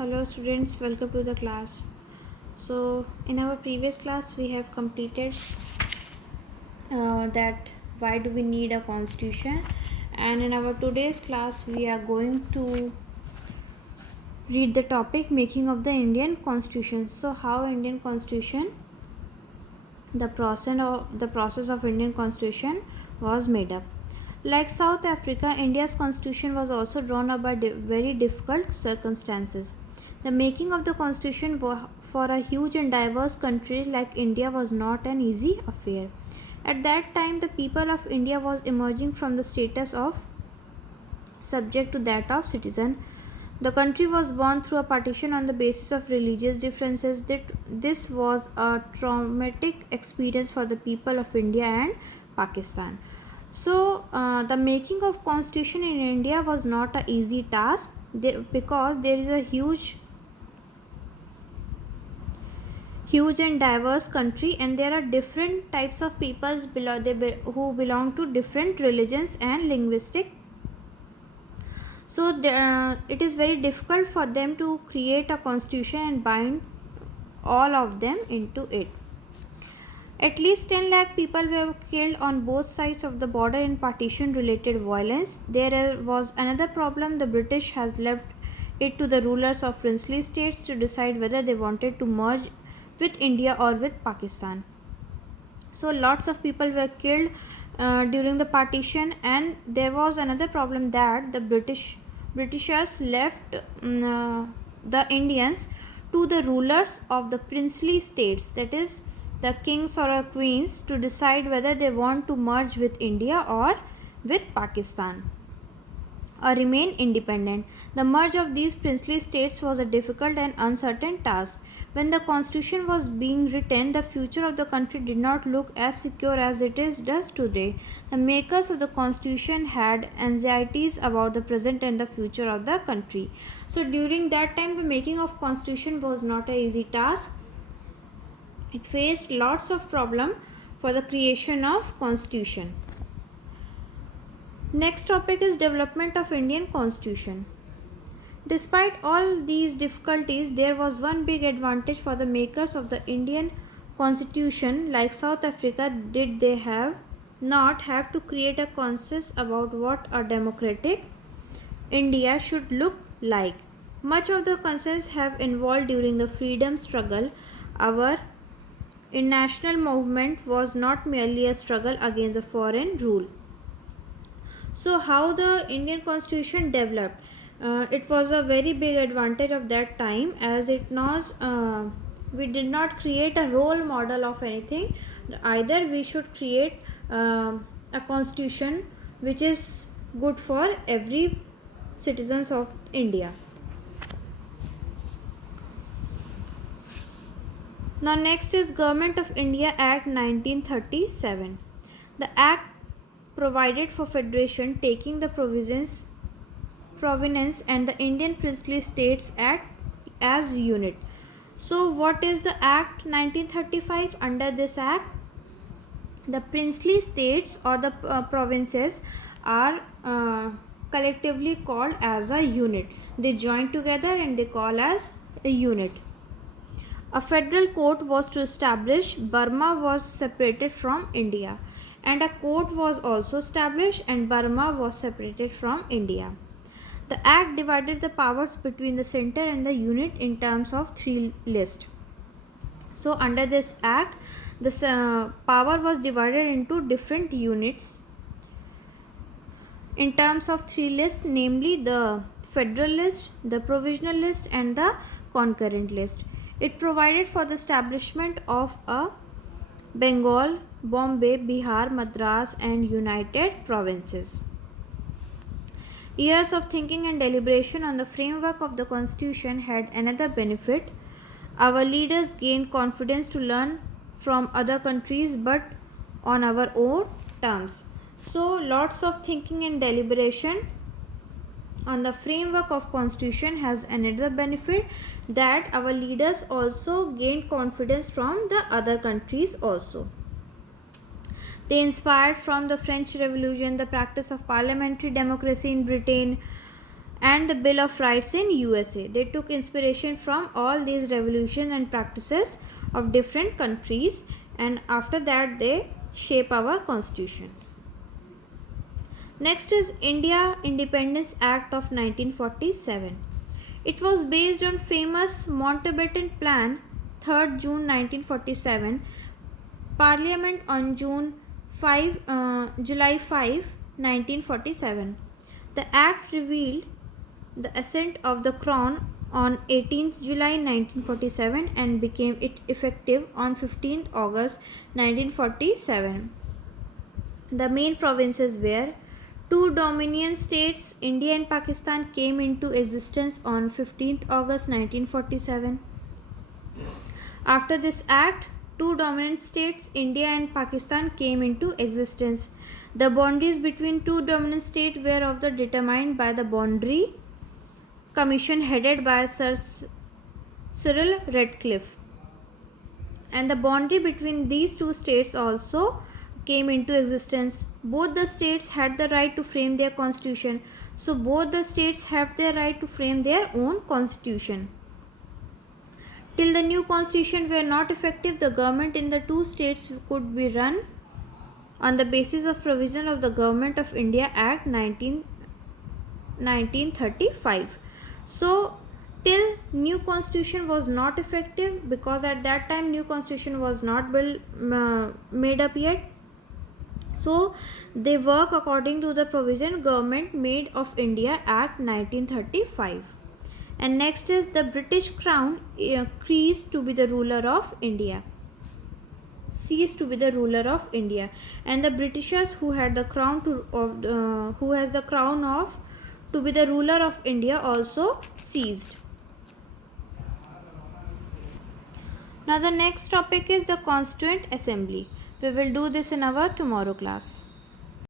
Hello students, welcome to the class. So in our previous class we have completed that why do we need a constitution, and in our today's class we are going to read the topic making of the Indian constitution. So how Indian constitution, the process of Indian constitution was made up. Like South Africa, India's constitution was also drawn up by very difficult circumstances. The making of the constitution for a huge and diverse country like India was not an easy affair. At that time, the people of India was emerging from the status of subject to that of citizen. The country was born through a partition on the basis of religious differences. This was a traumatic experience for the people of India and Pakistan. So, the making of constitution in India was not an easy task because there is a huge and diverse country, and there are different types of peoples who belong to different religions and linguistic. So it is very difficult for them to create a constitution and bind all of them into it. At least 10 lakh people were killed on both sides of the border in partition related violence. There was another problem. The British has left it to the rulers of princely states to decide whether they wanted to merge with India or with Pakistan. So lots of people were killed during the partition, and there was another problem that the Britishers left the Indians to the rulers of the princely states, that is the kings or queens, to decide whether they want to merge with India or with Pakistan or remain independent. The merge of these princely states was a difficult and uncertain task. When the constitution was being written, the future of the country did not look as secure as it does today. The makers of the constitution had anxieties about the present and the future of the country. So during that time, the making of constitution was not an easy task. It faced lots of problem for the creation of constitution. Next topic is development of Indian constitution. Despite all these difficulties, there was one big advantage for the makers of the Indian constitution. Like South Africa, did they not have to create a consensus about what a democratic India should look like. Much of the concerns have involved during the freedom struggle. Our national movement was not merely a struggle against a foreign rule. So how the Indian constitution developed? It was a very big advantage of that time, as it was we did not create a role model of anything. Either we should create a constitution which is good for every citizens of India. Now next is Government of India Act 1937. The act provided for federation, taking the province and the Indian princely states as unit. So what is the Act 1935? Under this act, the princely states or the provinces are collectively called as a unit. They join together and they call as a unit. A federal court was to establish. Burma was separated from India, and a court was also established, and Burma was separated from India. The act divided the powers between the center and the unit in terms of three lists. So under this act, the power was divided into different units in terms of three lists, namely the federal list, the provisional list, and the concurrent list. It provided for the establishment of a Bengal, Bombay, Bihar, Madras, and United Provinces. Years of thinking and deliberation on the framework of the constitution had another benefit. Our leaders gained confidence to learn from other countries, but on our own terms. So lots of thinking and deliberation on the framework of constitution has another benefit, that our leaders also gained confidence from the other countries also. They inspired from the French Revolution, the practice of parliamentary democracy in Britain, and the Bill of Rights in USA. They took inspiration from all these revolution and practices of different countries, and after that they shape our constitution. Next is India Independence Act of 1947. It was based on famous Mountbatten Plan, 3rd June 1947, Parliament on July 5, 1947. The act revealed the ascent of the crown on 18th July 1947 and became it effective on 15th August 1947. The main provinces were two Dominion states, India and Pakistan, came into existence on 15th August 1947. After this act, two dominant states, India and Pakistan, came into existence. The boundaries between two dominant states were determined by the Boundary Commission headed by Sir Cyril Radcliffe. And the boundary between these two states also came into existence. Both the states had the right to frame their constitution. So both the states have the right to frame their own constitution. Till the new constitution were not effective, the government in the two states could be run on the basis of provision of the Government of India Act 1935. So till new constitution was not effective, because at that time new constitution was not made up yet. So they work according to the provision Government made of India Act 1935. And next is the British Crown ceased to be the ruler of India. And the Britishers who had the crown to be the ruler of India also ceased. Now the next topic is the Constituent Assembly. We will do this in our tomorrow class.